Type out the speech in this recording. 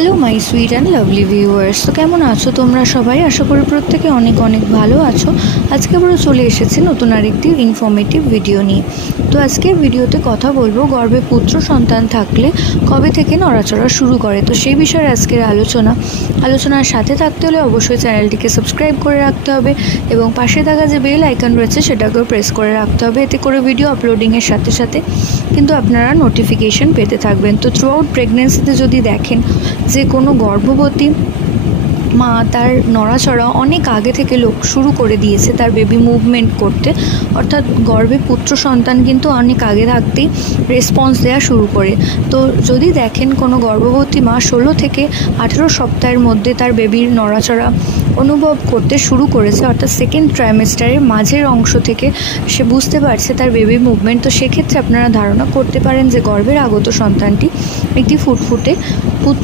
Hello my sweet and lovely viewers. তো কেমন আছো তোমরা সবাই? আশা করি প্রত্যেকে অনেক অনেক ভালো আছো। আজকে আবারও চলে এসেছি নতুন আরেকটি ইনফরমেটিভ ভিডিও নিয়ে। তো আজকের ভিডিওতে কথা বলবো গর্ভে পুত্র সন্তান থাকলে কবে থেকে নড়াচড়া শুরু করে। তো সেই বিষয়ে আজকের আলোচনার সাথে থাকতে হলে অবশ্যই চ্যানেলটিকে সাবস্ক্রাইব করে রাখতে হবে এবং পাশে থাকা যে বেল আইকন রয়েছে সেটাকেও প্রেস করে রাখতে হবে। এতে করে ভিডিও আপলোডিংয়ের সাথে সাথে কিন্তু আপনারা নোটিফিকেশন পেতে থাকবেন। তো থ্রু আউট প্রেগনেন্সিতে যদি দেখেন যে কোনো গর্ভবতী মা তার নড়াচড়া অনেক আগে থেকে শুরু করে দিয়েছে তার বেবি মুভমেন্ট করতে, অর্থাৎ গর্ভে পুত্র সন্তান কিন্তু অনেক আগে থাকতেই রেসপন্স দেওয়া শুরু করে। তো যদি দেখেন কোনো গর্ভবতী মা 16 থেকে 18 সপ্তাহের মধ্যে তার বেবির নড়াচড়া অনুভব করতে শুরু করেছে, অর্থাৎ সেকেন্ড ট্রাইমেস্টারের মাঝের অংশ থেকে সে বুঝতে পারছে তার বেবি মুভমেন্ট, তো সেক্ষেত্রে আপনারা ধারণা করতে পারেন যে গর্ভের আগত সন্তানটি একটি ফুটফুটে পুত্র